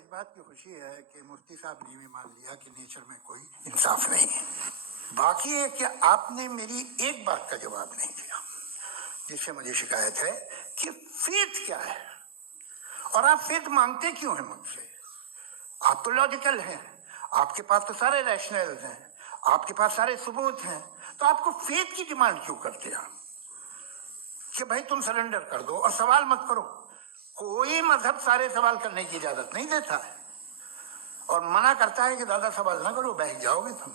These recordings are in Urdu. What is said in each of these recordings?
اس بات کی خوشی ہے کہ مفتی صاحب نے بھی مان لیا کہ نیچر میں کوئی انصاف نہیں ہے. باقی ہے کہ آپ نے میری ایک بات کا جواب نہیں دیا جس سے مجھے شکایت ہے کہ فیتھ کیا ہے اور آپ فیتھ مانگتے کیوں ہیں مجھ سے. آپ تو لاجیکل ہیں, آپ کے پاس تو سارے ریشنلز ہیں, آپ کے پاس سارے ثبوت ہیں, تو آپ کو فیتھ کی ڈیمانڈ کیوں کرتے ہیں کہ بھائی تم سرنڈر کر دو اور سوال مت کرو. کوئی مذہب سارے سوال کرنے کی اجازت نہیں دیتا ہے اور منع کرتا ہے کہ زیادہ سوال نہ کرو, بیٹھ جاؤ گے تم.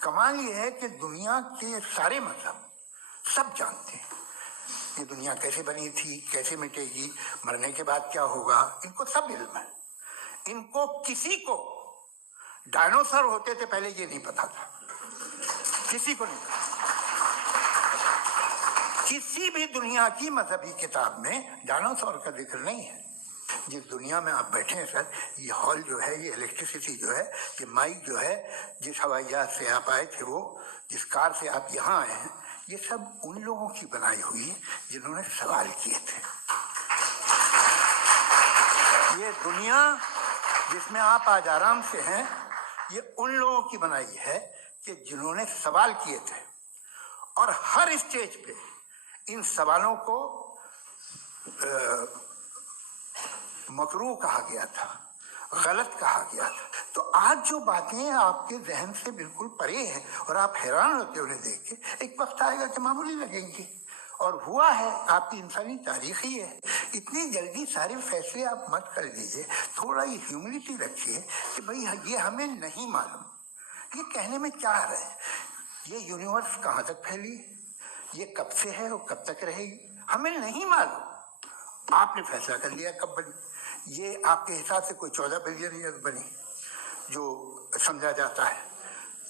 کمال یہ ہے کہ دنیا کے سارے مذہب سب جانتے ہیں یہ دنیا کیسے بنی تھی, کیسے مٹے گی, مرنے کے بعد کیا ہوگا, ان کو سب علم ہے. ان کو کسی کو ڈائنوسر ہوتے تھے پہلے یہ نہیں پتا تھا, کسی کو نہیں پتا. کسی بھی دنیا کی مذہبی کتاب میں ڈائنوسار کا ذکر نہیں ہے. جس دنیا میں آپ بیٹھے ہیں سر, یہ ہال جو ہے, یہ الیکٹریسٹی جو ہے, یہ مائک جو ہے, جس ہوائی جہاز سے آپ آئے تھے, وہ جس کار سے آپ یہاں آئے ہیں, یہ سب ان لوگوں کی بنائی ہوئی ہے جنہوں نے سوال کیے تھے. یہ دنیا جس میں آپ آج آرام سے ہیں, یہ ان لوگوں کی بنائی ہے کہ جنہوں نے سوال کیے تھے. اور ہر اسٹیج پہ ان سوالوں کو مکروہ کہا گیا تھا, غلط کہا گیا تھا. تو آج جو باتیں آپ کے ذہن سے بالکل پرے ہیں اور آپ حیران ہوتے انہیں دیکھ کے, ایک وقت آئے گا کہ معمولی لگیں گے. اور ہوا ہے, آپ کی انسانی تاریخ ہی ہے. اتنی جلدی سارے فیصلے آپ مت کر دیجئے, تھوڑا ہی ہیوملٹی رکھیے کہ بھئی یہ ہمیں نہیں معلوم. یہ کہنے میں کیا آ رہا ہے, یہ یونیورس کہاں تک پھیلی, یہ کب سے ہے اور کب تک رہے گی, ہمیں نہیں معلوم. آپ نے فیصلہ کر لیا کب بنی. یہ آپ کے حساب سے کوئی 14 بلین ایئر بنی جو سمجھا جاتا ہے.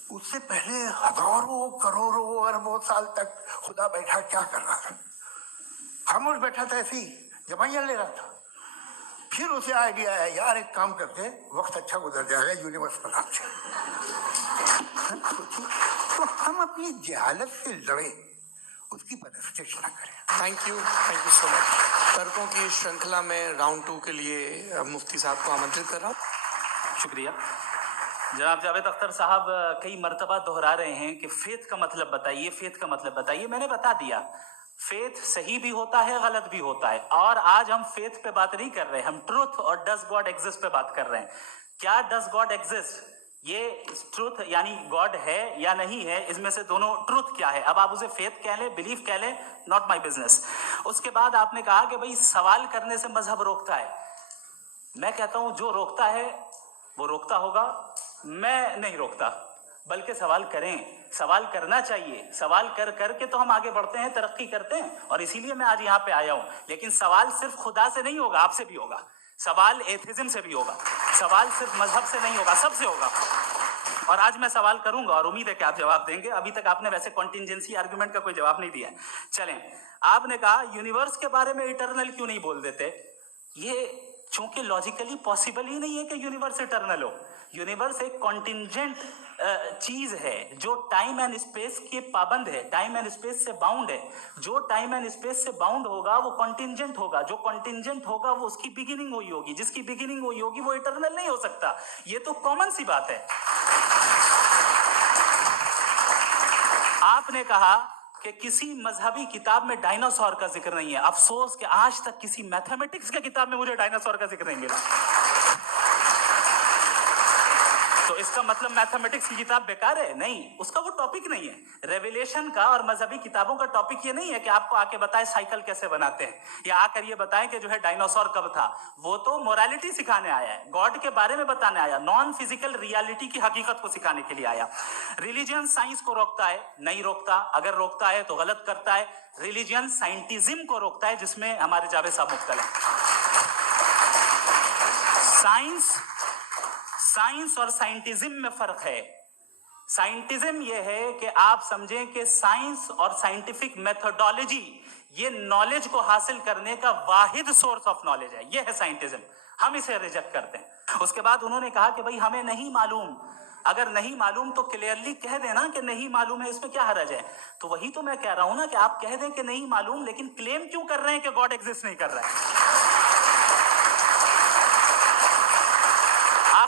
اس سے پہلے ہزاروں کروڑوں اربوں سال تک خدا بیٹھا کیا کر رہا تھا. خاموش بیٹھا تھا, ایسے ہی جمائیاں لے رہا تھا. پھر اسے آئیڈیا ہے, یار ایک کام کرتے, وقت اچھا گزر جائے گا, یونیورس بناتے ہیں. تو ہم اپنی جہالت سے لڑیں, اس کی پرستش نہ کریں. تھینک یو سو مچ. ترکوں کی شرنکھلا میں راؤنڈ 2 کے لیے مفتی صاحب کو آمنترت کر رہا ہوں. شکریہ. جناب جاوید اختر صاحب کئی مرتبہ دہرا رہے ہیں کہ فیتھ کا مطلب بتائیے, فیتھ کا مطلب بتائیے. میں نے بتا دیا, فیتھ صحیح بھی ہوتا ہے, غلط بھی ہوتا ہے. اور آج ہم فیتھ پہ بات نہیں کر رہے, ہم ٹروتھ اور ڈز گاڈ ایگزسٹ پہ بات کر رہے ہیں. کیا ڈز گاڈ ایگزسٹ, یہ ٹروتھ یعنی گاڈ ہے یا نہیں ہے, اس میں سے دونوں ٹروتھ کیا ہے. اب آپ اسے فیتھ کہہ لیں, بلیف کہہ لیں, ناٹ مائی بزنس. اس کے بعد آپ نے کہا کہ بھئی سوال کرنے سے مذہب روکتا ہے. میں کہتا ہوں جو روکتا ہے وہ روکتا ہوگا, میں نہیں روکتا. بلکہ سوال کریں, سوال کرنا چاہیے. سوال کر کر کے تو ہم آگے بڑھتے ہیں, ترقی کرتے ہیں, اور اسی لیے میں آج یہاں پہ آیا ہوں. لیکن سوال صرف خدا سے نہیں ہوگا, آپ سے بھی ہوگا. سوال ایتھیزم سے بھی ہوگا. سوال صرف مذہب سے نہیں ہوگا, سب سے ہوگا. اور آج میں سوال کروں گا اور امید ہے کہ آپ جواب دیں گے. ابھی تک آپ نے ویسے کنٹینجنسی آرگومنٹ کا کوئی جواب نہیں دیا ہے. چلیں, آپ نے کہا یونیورس کے بارے میں اٹرنل کیوں نہیں بول دیتے. یہ چونکہ لاجیکلی پاسبل ہی نہیں ہے کہ یونیورس اٹرنل ہو. یونیورس ایک کنٹینجنٹ چیز ہے جو ٹائم اینڈ اسپیس کے پابند ہے, ٹائم اینڈ اسپیس سے باؤنڈ ہے. جو ٹائم اینڈ اسپیس سے باؤنڈ ہوگا وہ کنٹینجنٹ ہوگا. جو کنٹینجنٹ ہوگا وہ اس کی بگننگ ہوئی ہوگی. جس کی بگننگ ہوئی ہوگی وہ اٹرنل نہیں ہو سکتا. یہ تو کامن سی بات ہے. آپ نے کہا کہ کسی مذہبی کتاب میں ڈائناسور کا ذکر نہیں ہے. افسوس کہ آج تک کسی میتھمیٹکس کی کتاب میں مجھے ڈائناسور کا ذکر نہیں ملا. تو اس کا مطلب میتھمیٹکس کی کتاب بیکار ہے؟ نہیں, اس کا وہ ٹاپک نہیں ہے. ریویلیشن کا اور مذہبی کتابوں کا ٹاپک یہ نہیں ہے کہ آپ کو آ کے بتائیں سائیکل کیسے بناتے ہیں, یا آ کر یہ بتائیں کہ جو ہے ڈائناسور کب تھا. وہ تو مورالیٹی سکھانے آیا ہے, گاڈ کے بارے میں بتانے آیا, نان فزیکل ریالٹی کی حقیقت کو سکھانے کے لیے آیا. ریلیجن سائنس کو روکتا ہے؟ نہیں روکتا. اگر روکتا ہے تو غلط کرتا ہے. ریلیجن سائنٹزم کو روکتا ہے, جس میں ہمارے جاوید صاحب مبتلا ہیں. سائنس اور سائنٹزم میں فرق ہے. سائنٹزم یہ ہے کہ آپ سمجھیں کہ سائنس اور سائنٹیفک میتھڈالوجی یہ نالج کو حاصل کرنے کا واحد سورس آف نالج ہے. یہ ہے سائنٹزم. ہم اسے ریجیکٹ کرتے ہیں. اس کے بعد انہوں نے کہا کہ بھئی ہمیں نہیں معلوم. اگر نہیں معلوم تو کلیئرلی کہہ دینا کہ نہیں معلوم ہے, اس میں کیا حرج ہے. تو وہی تو میں کہہ رہا ہوں نا کہ آپ کہہ دیں کہ نہیں معلوم, لیکن کلیم کیوں کر رہے ہیں کہ گاڈ ایگزسٹ نہیں کر رہا ہے.